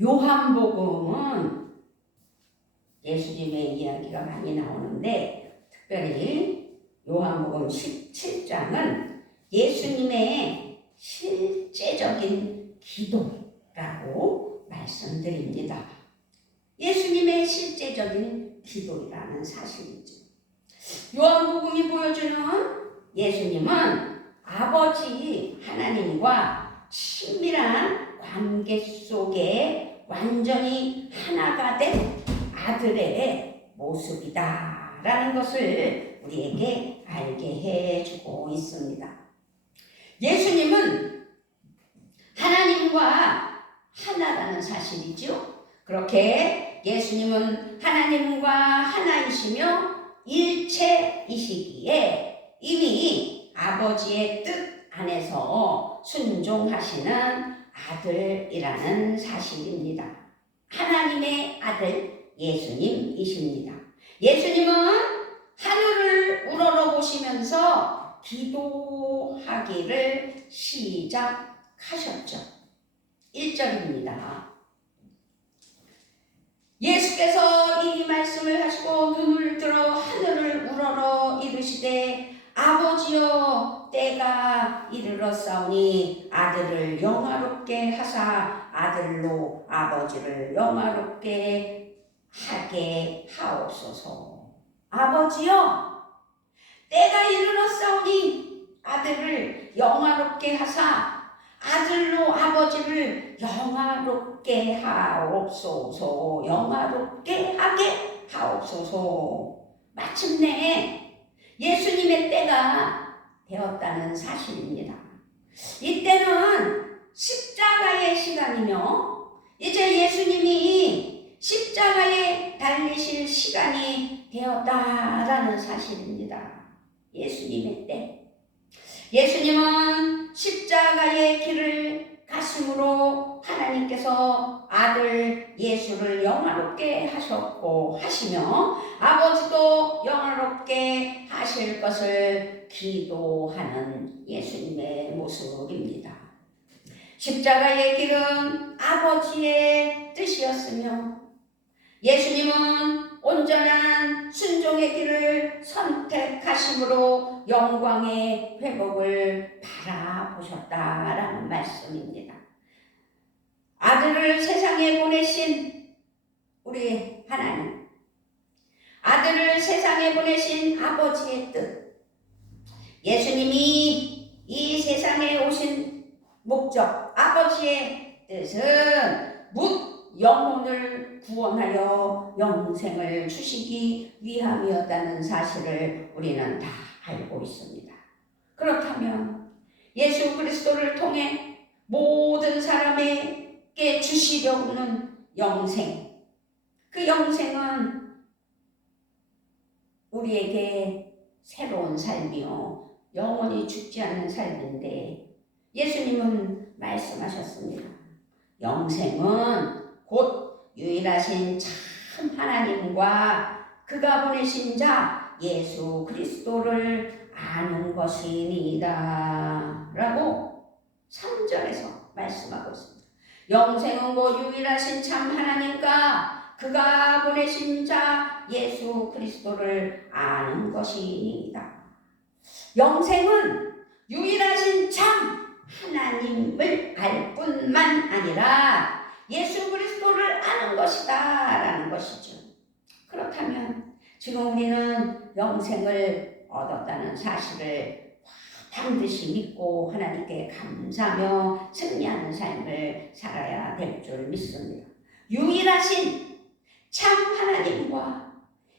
요한복음은 예수님의 이야기가 많이 나오는데 특별히 요한복음 17장은 예수님의 실제적인 기도라고 말씀드립니다. 예수님의 실제적인 기도라는 사실이죠. 요한복음이 보여주는 예수님은 아버지 하나님과 친밀한 관계 속에 완전히 하나가 된 아들의 모습이다라는 것을 우리에게 알게 해주고 있습니다. 예수님은 하나님과 하나라는 사실이죠. 그렇게 예수님은 하나님과 하나이시며 일체이시기에 이미 아버지의 뜻 안에서 순종하시는 아들이라는 사실입니다. 하나님의 아들 예수님이십니다. 예수님은 하늘을 우러러보시면서 기도하기를 시작하셨죠. 1절입니다. 예수께서 이 말씀을 하시고 눈을 들어 하늘을 우러러 이르시되 아버지여 때가 이르렀사오니 아들을 영화롭게 하사 아들로 아버지를 영화롭게 하게 하옵소서. 아버지여 때가 이르렀사오니 아들을 영화롭게 하사 아들로 아버지를 영화롭게 하옵소서. 영화롭게 하게 하옵소서. 마침내 예수님의 때가 되었다는 사실입니다. 이때는 십자가의 시간이며 이제 예수님이 십자가에 달리실 시간이 되었다라는 사실입니다. 예수님의 때. 예수님은 십자가의 길을 가심으로 하나님께서 아들 예수를 영화롭게 하셨고 하시며 아버지도 영화롭게 하실 것을 기도하는 예수님의 모습입니다. 십자가의 길은 아버지의 뜻이었으며 예수님은 온전한 순종의 길을 선택하심으로 영광의 회복을 바라보셨다라는 말씀입니다. 아들을 세상에 보내신 우리 하나님, 아들을 세상에 보내신 아버지의 뜻, 예수님이 이 세상에 오신 목적, 아버지의 뜻은 묻 영혼을 구원하여 영생을 주시기 위함이었다는 사실을 우리는 다 알고 있습니다. 그렇다면 예수 그리스도를 통해 모든 사람에게 주시려는 영생, 그 영생은 우리에게 새로운 삶이요 영원히 죽지 않는 삶인데 예수님은 말씀하셨습니다. 영생은 곧 유일하신 참 하나님과 그가 보내신 자 예수 그리스도를 아는 것이니이다 라고 3절에서 말씀하고 있습니다. 영생은 곧 유일하신 참 하나님과 그가 보내신 자 예수 그리스도를 아는 것이니이다. 영생은 유일하신 참 하나님을 알 뿐만 아니라 예수 그리스도를 아는 것이다 라는 것이죠. 그렇다면 지금 우리는 영생을 얻었다는 사실을 반드시 믿고 하나님께 감사하며 승리하는 삶을 살아야 될 줄 믿습니다. 유일하신 참 하나님과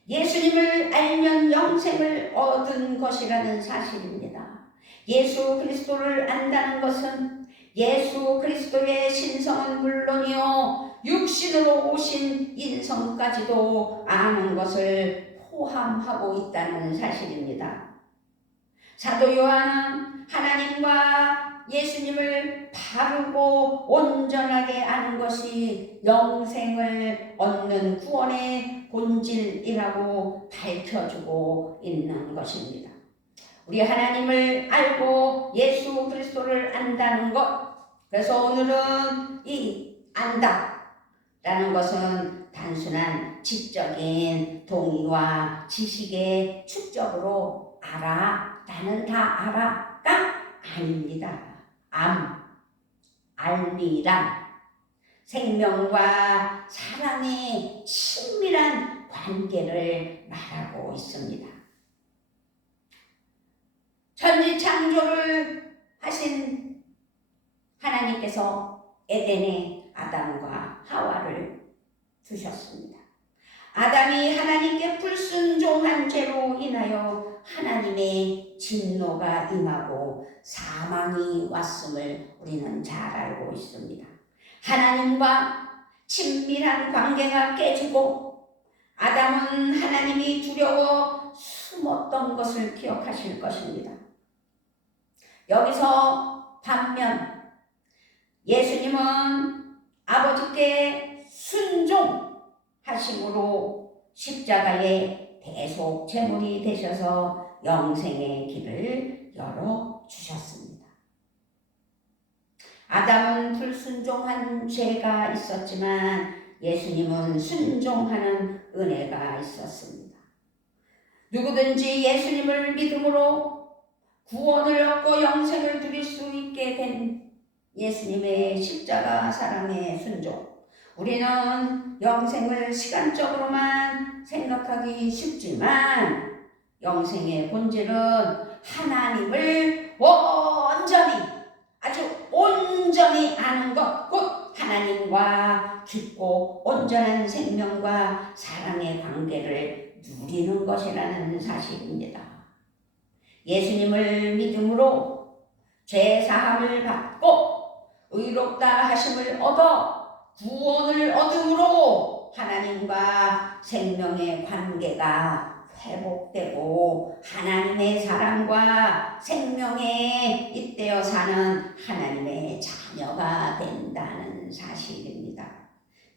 예수님을 알면 영생을 얻은 것이라는 사실입니다. 예수 그리스도를 안다는 것은 예수 그리스도의 신성은 물론이요 육신으로 오신 인성까지도 아는 것을 포함하고 있다는 사실입니다. 사도 요한은 하나님과 예수님을 바르고 온전하게 아는 것이 영생을 얻는 구원의 본질이라고 밝혀주고 있는 것입니다. 우리 하나님을 알고 예수 그리스도를 안다는 것, 그래서 오늘은 이 안다, 라는 것은 단순한 지적인 동의와 지식의 축적으로 알아, 나는 다 알아가 아닙니다. 알미란 생명과 사랑의 친밀한 관계를 말하고 있습니다. 천지 창조를 하신 하나님께서 에덴에 아담과 하와를 두셨습니다. 아담이 하나님께 불순종한 죄로 인하여 하나님의 진노가 임하고 사망이 왔음을 우리는 잘 알고 있습니다. 하나님과 친밀한 관계가 깨지고 아담은 하나님이 두려워 숨었던 것을 기억하실 것입니다. 여기서 반면 예수님은 아버지께 순종하심으로 십자가의 대속 제물이 되셔서 영생의 길을 열어주셨습니다. 아담은 불순종한 죄가 있었지만 예수님은 순종하는 은혜가 있었습니다. 누구든지 예수님을 믿음으로 구원을 얻고 영생을 누릴 수 있게 된 예수님의 십자가 사랑의 순종. 우리는 영생을 시간적으로만 생각하기 쉽지만 영생의 본질은 하나님을 온전히 아주 온전히 아는 것, 곧 하나님과 깊고 온전한 생명과 사랑의 관계를 누리는 것이라는 사실입니다. 예수님을 믿음으로 죄 사함을 받고 의롭다 하심을 얻어 구원을 얻음으로 하나님과 생명의 관계가 회복되고 하나님의 사랑과 생명에 잇대어 사는 하나님의 자녀가 된다는 사실입니다.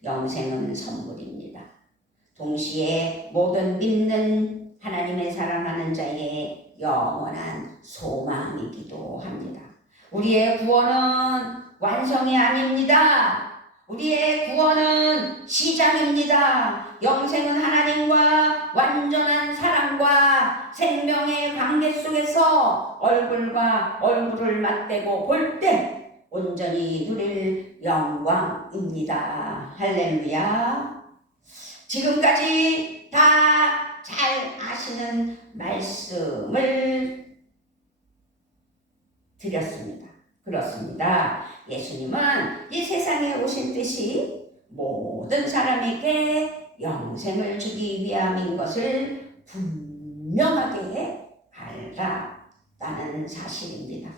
영생은 선물입니다. 동시에 모든 믿는 하나님의 사랑하는 자의 영원한 소망이기도 합니다. 우리의 구원은 완성이 아닙니다. 우리의 구원은 시작입니다. 영생은 하나님과 완전한 사랑과 생명의 관계 속에서 얼굴과 얼굴을 맞대고 볼 때 온전히 누릴 영광입니다. 할렐루야. 지금까지 다 잘 아시는 말씀을 드렸습니다. 그렇습니다. 예수님은 이 세상에 오신 뜻이 모든 사람에게 영생을 주기 위함인 것을 분명하게 알았다는 사실입니다.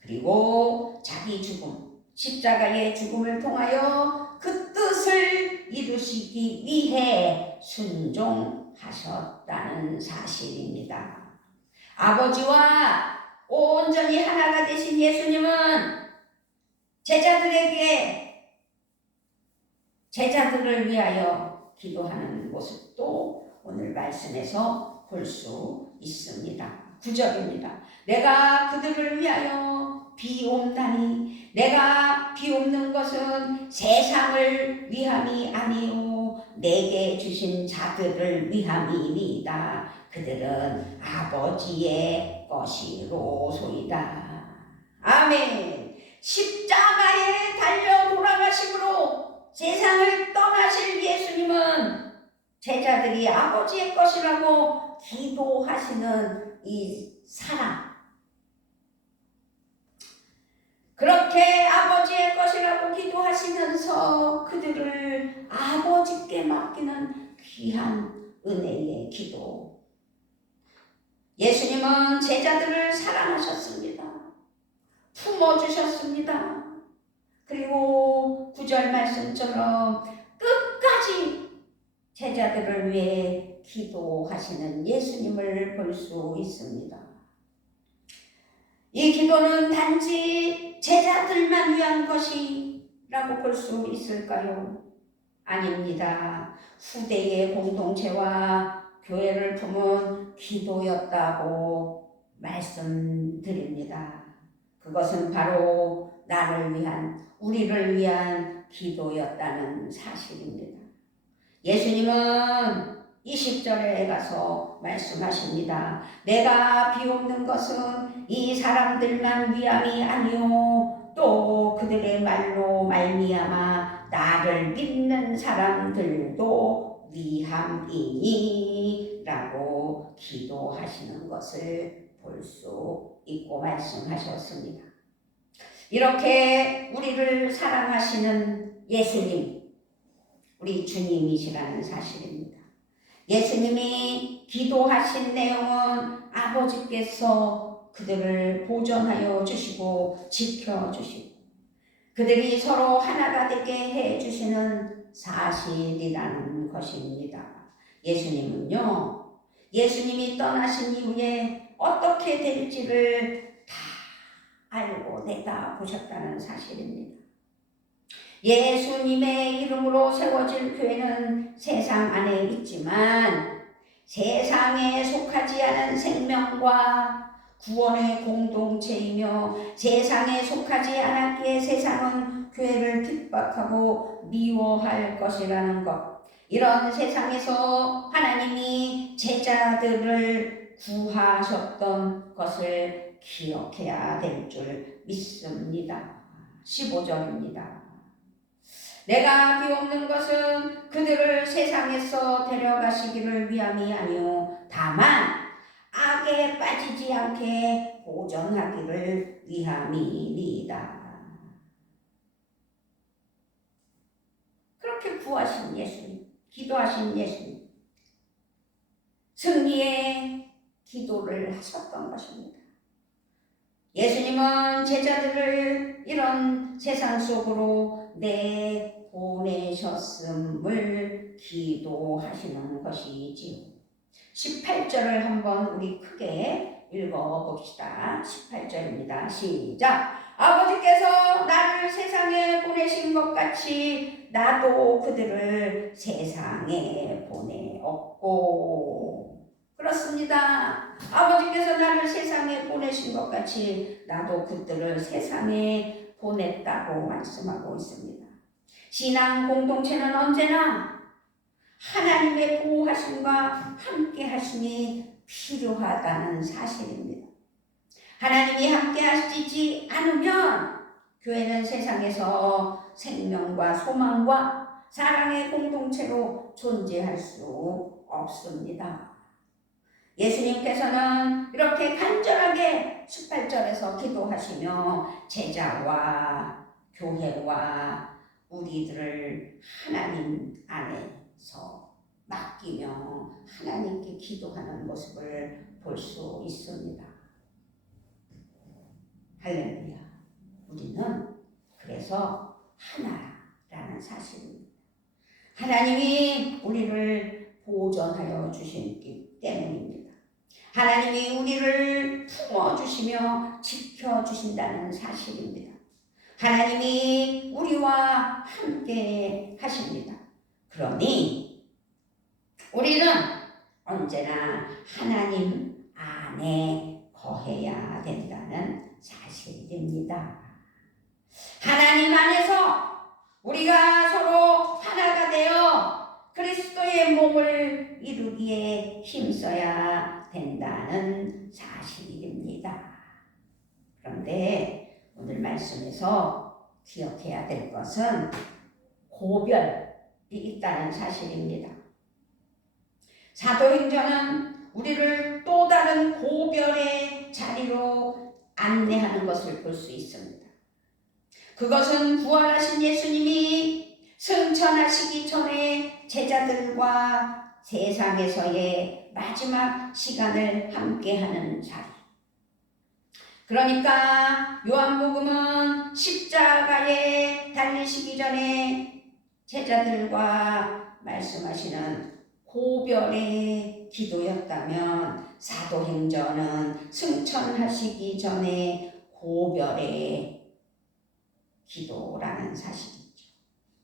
그리고 자기 죽음, 십자가의 죽음을 통하여 그 뜻을 이루시기 위해 순종하셨다는 사실입니다. 아버지와 온전히 하나가 되신 예수님은 제자들을 위하여 기도하는 모습도 오늘 말씀에서 볼 수 있습니다. 9절입니다. 내가 그들을 위하여 비옵나니 내가 비옵는 것은 세상을 위함이 아니요 내게 주신 자들을 위함이니이다. 그들은 아버지의 것이로소이다. 아멘. 십자가에 달려 돌아가심으로 세상을 떠나실 예수님은 제자들이 아버지의 것이라고 기도하시는 이 사랑, 그렇게 아버지의 것이라고 기도하시면서 그들을 아버지께 맡기는 귀한 은혜의 기도. 예수님은 제자들을 사랑하셨습니다. 품어주셨습니다. 그리고 9절 말씀처럼 끝까지 제자들을 위해 기도하시는 예수님을 볼 수 있습니다. 이 기도는 단지 제자들만 위한 것이라고 볼 수 있을까요? 아닙니다. 후대의 공동체와 교회를 품은 기도였다고 말씀드립니다. 그것은 바로 나를 위한, 우리를 위한 기도였다는 사실입니다. 예수님은 20절에 가서 말씀하십니다. 내가 비옵는 것은 이 사람들만 위함이 아니요 또 그들의 말로 말미암아 나를 믿는 사람들도 위함이니 라고 기도하시는 것을 볼 수 있고 말씀하셨습니다. 이렇게 우리를 사랑하시는 예수님, 우리 주님이시라는 사실입니다. 예수님이 기도하신 내용은 아버지께서 그들을 보존하여 주시고 지켜주시고 그들이 서로 하나가 되게 해주시는 사실이라는 것입니다. 예수님이 떠나신 이후에 어떻게 될지를 다 알고 내다보셨다는 사실입니다. 예수님의 이름으로 세워질 교회는 세상 안에 있지만 세상에 속하지 않은 생명과 구원의 공동체이며 세상에 속하지 않았기에 세상은 교회를 핍박하고 미워할 것이라는 것. 이런 세상에서 하나님이 제자들을 구하셨던 것을 기억해야 될 줄 믿습니다. 15절입니다. 내가 비옵는 것은 그들을 세상에서 데려가시기를 위함이 아니요 다만 악에 빠지지 않게 보존하기를 위함이니이다. 그렇게 구하신 예수님, 기도하신 예수님, 승리의 기도를 하셨던 것입니다. 예수님은 제자들을 이런 세상 속으로 내보내셨음을 기도하시는 것이지요. 18절을 한번 우리 크게 읽어봅시다. 18절입니다. 시작! 아버지께서 나를 세상에 보내신 것 같이 나도 그들을 세상에 보내었고. 그렇습니다. 아버지께서 나를 세상에 보내신 것 같이 나도 그들을 세상에 보냈다고 말씀하고 있습니다. 신앙 공동체는 언제나 하나님의 보호하심과 함께 하심이 필요하다는 사실입니다. 하나님이 함께 하시지 않으면 교회는 세상에서 생명과 소망과 사랑의 공동체로 존재할 수 없습니다. 예수님께서는 이렇게 간절하게 18절에서 기도하시며 제자와 교회와 우리들을 하나님 안에서 맡기며 하나님께 기도하는 모습을 볼 수 있습니다. 할렐루야. 우리는 그래서 하나라는 사실입니다. 하나님이 우리를 보존하여 주시기 때문입니다. 하나님이 우리를 품어주시며 지켜주신다는 사실입니다. 하나님이 우리와 함께 하십니다. 그러니 우리는 언제나 하나님 안에 거해야 된다는 사실입니다. 하나님 안에서 우리가 서로 하나가 되어 그리스도의 몸을 이루기에 힘써야 된다는 사실입니다. 그런데 오늘 말씀에서 기억해야 될 것은 고별이 있다는 사실입니다. 사도행전은 우리를 또 다른 고별의 자리로 안내하는 것을 볼 수 있습니다. 그것은 부활하신 예수님이 승천하시기 전에 제자들과 세상에서의 마지막 시간을 함께하는 자리. 그러니까 요한복음은 십자가에 달리시기 전에 제자들과 말씀하시는 고별의 기도였다면 사도행전은 승천하시기 전에 고별의 기도라는 사실이죠.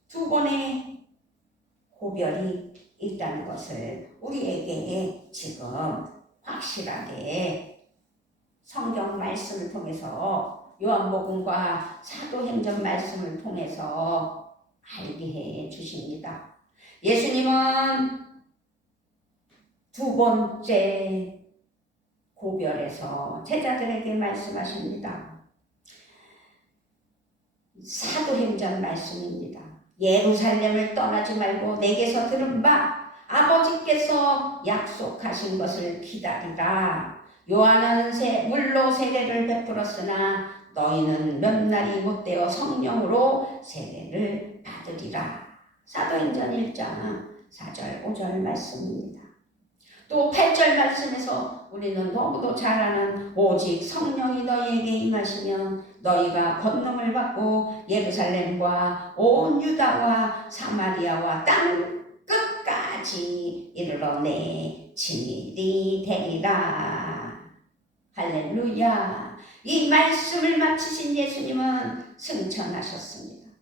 두 번의 고별이 있다는 것을 우리에게 지금 확실하게 성경 말씀을 통해서 요한복음과 사도행전 말씀을 통해서 알게 해 주십니다. 예수님은 두 번째 고별에서 제자들에게 말씀하십니다. 사도행전 말씀입니다. 예루살렘을 떠나지 말고 내게서 들은 바 아버지께서 약속하신 것을 기다리라. 요한은 물로 세례를 베풀었으나 너희는 몇 날이 못되어 성령으로 세례를 받으리라. 사도행전 1장 4절 5절 말씀입니다. 또 8절 말씀에서 우리는 너무도 잘 아는 오직 성령이 너희에게 임하시면 너희가 권능을 받고 예루살렘과 온 유다와 사마리아와 땅 끝까지 이르러 내 증인이 되리라. 할렐루야. 이 말씀을 마치신 예수님은 승천하셨습니다.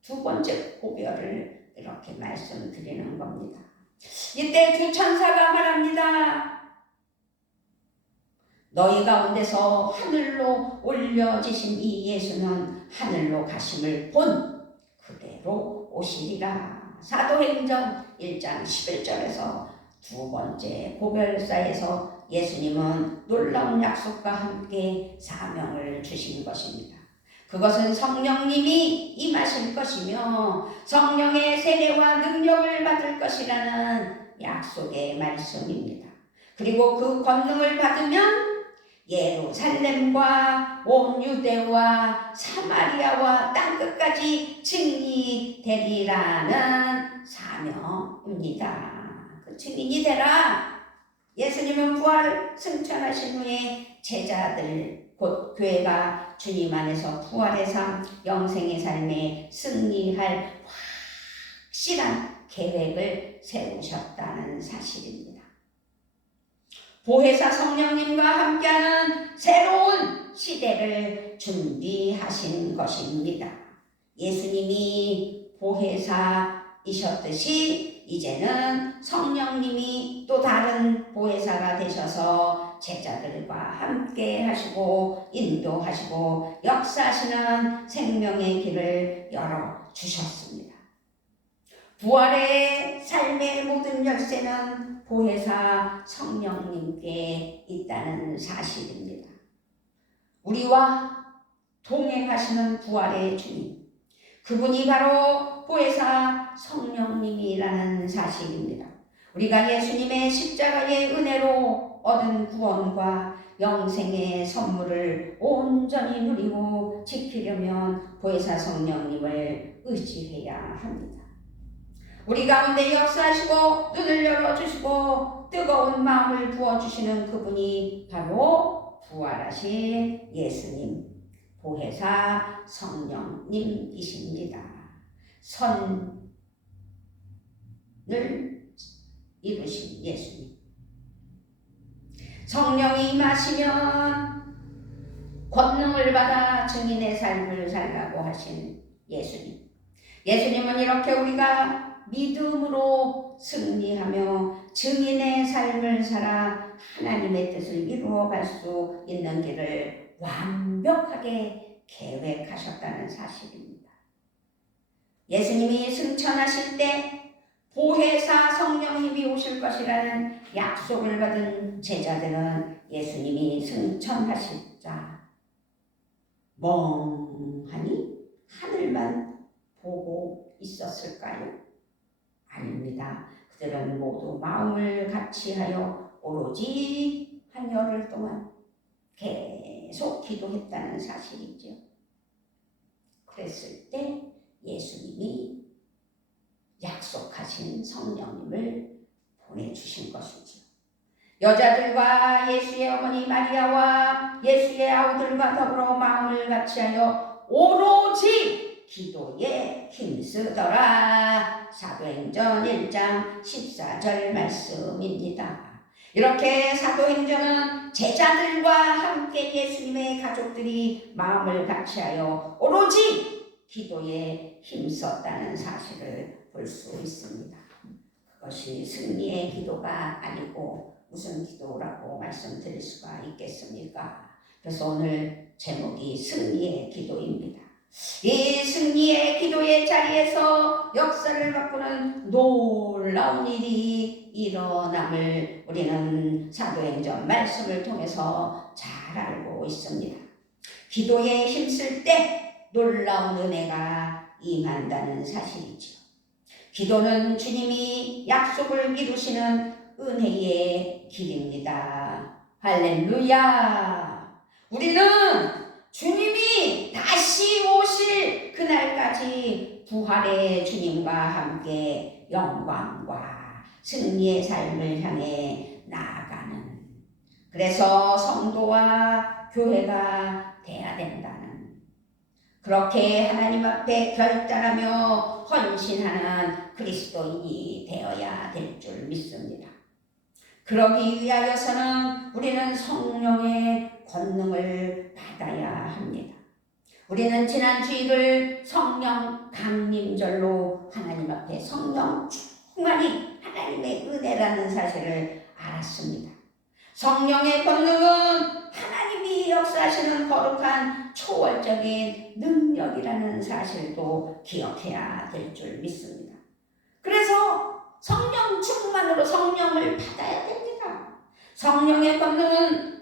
두 번째 고별을 이렇게 말씀드리는 겁니다. 이때 주 천사가 말합니다. 너희 가운데서 하늘로 올려지신 이 예수는 하늘로 가심을 본 그대로 오시리라. 사도행전 1장 11절에서 두 번째 고별사에서 예수님은 놀라운 약속과 함께 사명을 주신 것입니다. 그것은 성령님이 임하실 것이며 성령의 세례와 능력을 받을 것이라는 약속의 말씀입니다. 그리고 그 권능을 받으면 예루살렘과 온 유대와 사마리아와 땅끝까지 증인이 되리라는 사명입니다. 그 증인이 되라. 예수님은 부활 승천하신 후에 제자들 곧 교회가 주님 안에서 부활의 삶, 영생의 삶에 승리할 확실한 계획을 세우셨다는 사실입니다. 보혜사 성령님과 함께하는 새로운 시대를 준비하신 것입니다. 예수님이 보혜사이셨듯이 이제는 성령님이 또 다른 보혜사가 되셔서 제자들과 함께 하시고 인도하시고 역사하시는 생명의 길을 열어주셨습니다. 부활의 삶의 모든 열쇠는 보혜사 성령님께 있다는 사실입니다. 우리와 동행하시는 부활의 주님, 그분이 바로 보혜사 성령님이라는 사실입니다. 우리가 예수님의 십자가의 은혜로 얻은 구원과 영생의 선물을 온전히 누리고 지키려면 보혜사 성령님을 의지해야 합니다. 우리 가운데 역사하시고 눈을 열어주시고 뜨거운 마음을 부어주시는 그분이 바로 부활하신 예수님, 보혜사 성령님이십니다. 선을 이루신 예수님. 성령이 임하시면 권능을 받아 증인의 삶을 살라고 하신 예수님. 예수님은 이렇게 우리가 믿음으로 승리하며 증인의 삶을 살아 하나님의 뜻을 이루어갈 수 있는 길을 완벽하게 계획하셨다는 사실입니다. 예수님이 승천하실 때 보혜사 성령님이 오실 것이라는 약속을 받은 제자들은 예수님이 승천하시자 멍하니 하늘만 보고 있었을까요? 아닙니다. 그들은 모두 마음을 같이하여 오로지 한 열흘 동안 계속 기도했다는 사실이죠. 그랬을 때 예수님이 약속하신 성령님을 보내주신 것이죠. 여자들과 예수의 어머니 마리아와 예수의 아우들과 더불어 마음을 같이하여 오로지 기도에 힘쓰더라. 사도행전 1장 14절 말씀입니다. 이렇게 사도행전은 제자들과 함께 예수님의 가족들이 마음을 같이하여 오로지 기도에 힘썼다는 사실을 볼 수 있습니다. 그것이 승리의 기도가 아니고 무슨 기도라고 말씀드릴 수가 있겠습니까? 그래서 오늘 제목이 승리의 기도입니다. 이 승리의 기도의 자리에서 역사를 바꾸는 놀라운 일이 일어남을 우리는 사도행전 말씀을 통해서 잘 알고 있습니다. 기도에 힘쓸 때 놀라운 은혜가 임한다는 사실이죠. 기도는 주님이 약속을 이루시는 은혜의 길입니다. 할렐루야! 우리는 주님이 다시 오실 그날까지 부활의 주님과 함께 영광과 승리의 삶을 향해 나아가는, 그래서 성도와 교회가 돼야 된다는, 그렇게 하나님 앞에 결단하며 헌신하는 그리스도인이 되어야 될 줄 믿습니다. 그러기 위하여서는 우리는 성령의 권능을 받아야 합니다. 우리는 지난 주일을 성령 강림절로 하나님 앞에 성령 충만히 하나님의 은혜라는 사실을 알았습니다. 성령의 권능은 하나님이 역사하시는 거룩한 초월적인 능력이라는 사실도 기억해야 될 줄 믿습니다. 그래서 성령 충만으로 성령을 받아야 됩니다. 성령의 권능은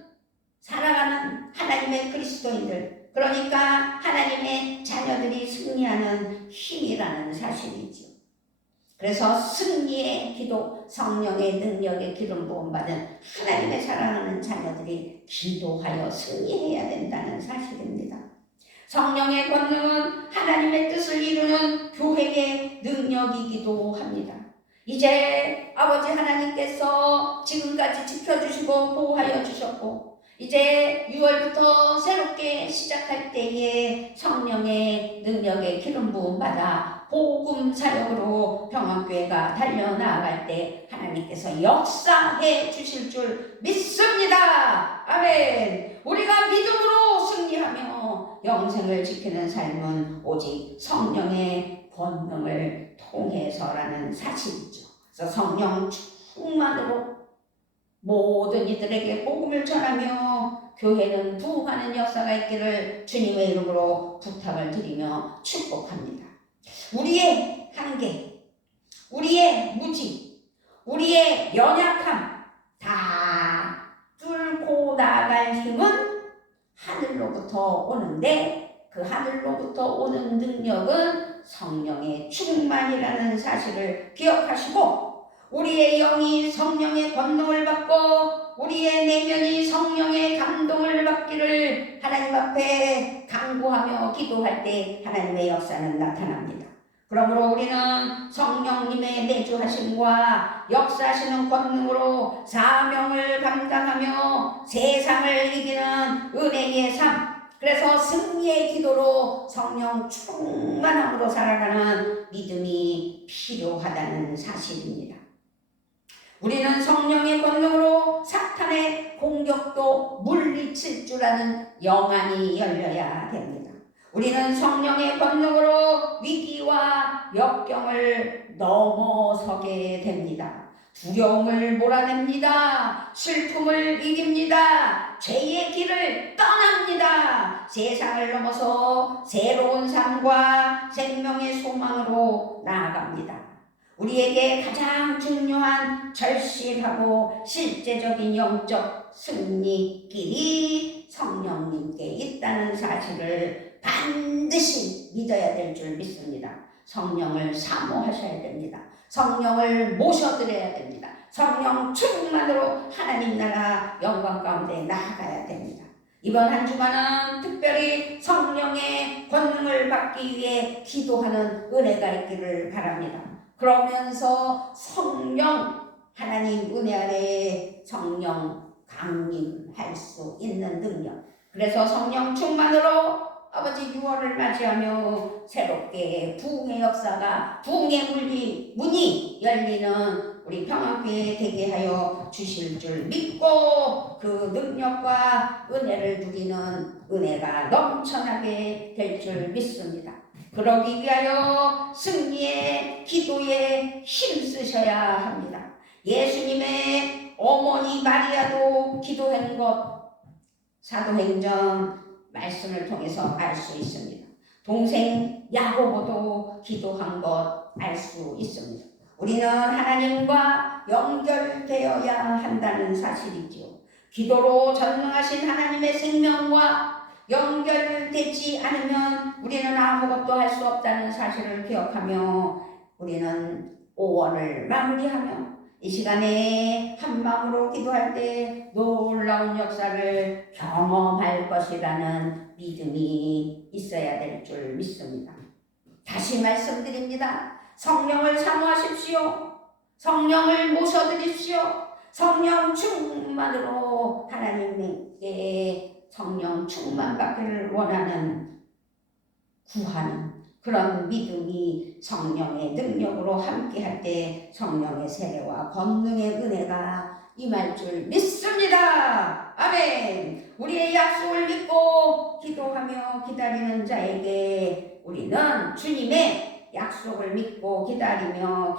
살아가는 하나님의 그리스도인들, 그러니까 하나님의 자녀들이 승리하는 힘이라는 사실이죠. 그래서 승리의 기도, 성령의 능력의 기름 부음 받은 하나님의 사랑하는 자녀들이 기도하여 승리해야 된다는 사실입니다. 성령의 권능은 하나님의 뜻을 이루는 교회의 능력이기도 합니다. 이제 아버지 하나님께서 지금까지 지켜주시고 보호하여 주셨고, 이제 6월부터 새롭게 시작할 때에 성령의 능력의 기름 부음 받아 복음 사역으로 평안교회가 달려나갈 때 하나님께서 역사해 주실 줄 믿습니다. 아멘. 우리가 믿음으로 승리하며 영생을 지키는 삶은 오직 성령의 권능을 통해서라는 사실이죠. 그래서 성령 충만으로 모든 이들에게 복음을 전하며 교회는 부흥하는 역사가 있기를 주님의 이름으로 부탁을 드리며 축복합니다. 우리의 한계, 우리의 무지, 우리의 연약함 다 뚫고 나아갈 힘은 하늘로부터 오는데, 그 하늘로부터 오는 능력은 성령의 충만이라는 사실을 기억하시고, 우리의 영이 성령의 권능을 받고 우리의 내면이 성령의 감동을 받기를 하나님 앞에 간구하며 기도할 때 하나님의 역사는 나타납니다. 그러므로 우리는 성령님의 내주하심과 역사하시는 권능으로 사명을 감당하며 세상을 이기는 은혜의 삶, 그래서 승리의 기도로 성령 충만함으로 살아가는 믿음이 필요하다는 사실입니다. 우리는 성령의 권능으로 사탄의 공격도 물리칠 줄 아는 영안이 열려야 됩니다. 우리는 성령의 권능으로 위기와 역경을 넘어서게 됩니다. 두려움을 몰아냅니다. 슬픔을 이깁니다. 죄의 길을 떠납니다. 세상을 넘어서 새로운 삶과 생명의 소망으로 나아갑니다. 우리에게 가장 중요한 절실하고 실제적인 영적 승리길이 성령님께 있다는 사실을 반드시 믿어야 될 줄 믿습니다. 성령을 사모하셔야 됩니다. 성령을 모셔드려야 됩니다. 성령 충만으로 하나님 나라 영광 가운데 나아가야 됩니다. 이번 한 주간은 특별히 성령의 권능을 받기 위해 기도하는 은혜가 있기를 바랍니다. 그러면서 성령, 하나님 은혜 아래 성령 강림할 수 있는 능력, 그래서 성령 충만으로 아버지 6월을 맞이하며 새롭게 부흥의 역사가, 부흥의 문이 열리는 우리 평안교회 되게 하여 주실 줄 믿고, 그 능력과 은혜를 누리는 은혜가 넘쳐나게 될 줄 믿습니다. 그러기 위하여 승리의 기도에 힘쓰셔야 합니다. 예수님의 어머니 마리아도 기도한 것 사도행전 말씀을 통해서 알 수 있습니다. 동생 야고보도 기도한 것 알 수 있습니다. 우리는 하나님과 연결되어야 한다는 사실이지요. 기도로 전능하신 하나님의 생명과 연결되지 않으면 우리는 아무것도 할 수 없다는 사실을 기억하며 우리는 5월을 마무리하며 이 시간에 한 마음으로 기도할 때 놀라운 역사를 경험할 것이라는 믿음이 있어야 될 줄 믿습니다. 다시 말씀드립니다. 성령을 사모하십시오. 성령을 모셔드립시오. 성령 충만으로 하나님께 성령 충만받기를 원하는 구하는 그런 믿음이 성령의 능력으로 함께할 때 성령의 세례와 권능의 은혜가 임할 줄 믿습니다. 아멘. 우리의 약속을 믿고 기도하며 기다리는 자에게 우리는 주님의 약속을 믿고 기다리며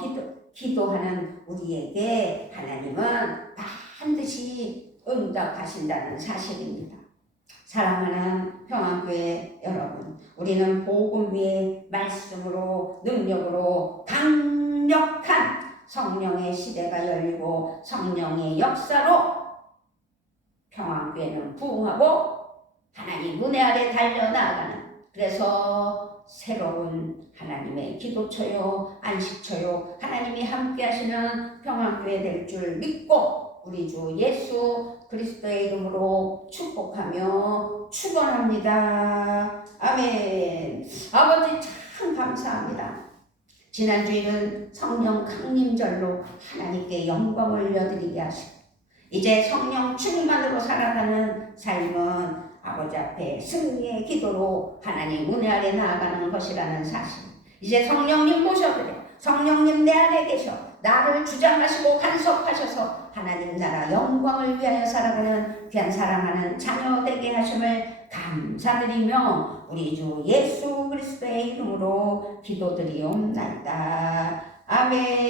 기도하는 우리에게 하나님은 반드시 응답하신다는 사실입니다. 사랑하는 평안교회 여러분, 우리는 복음의 말씀으로 능력으로 강력한 성령의 시대가 열리고 성령의 역사로 평안교회는 부흥하고 하나님 은혜 아래 달려나가는, 그래서 새로운 하나님의 기도처요 안식처요 하나님이 함께 하시는 평안교회 될 줄 믿고 우리 주 예수 그리스도의 이름으로 축복하며 축원합니다. 아멘. 아버지 참 감사합니다. 지난주에는 성령 강림절로 하나님께 영광을 올려드리게 하시고 이제 성령 충만으로 살아가는 삶은 아버지 앞에 승리의 기도로 하나님 은혜 아래 나아가는 것이라는 사실, 이제 성령님 모셔드려 성령님 내 안에 계셔 나를 주장하시고 간섭하셔서 하나님 나라 영광을 위하여 살아가는 귀한 사랑하는 자녀 되게 하심을 감사드리며 우리 주 예수 그리스도의 이름으로 기도드리옵나이다. 아멘.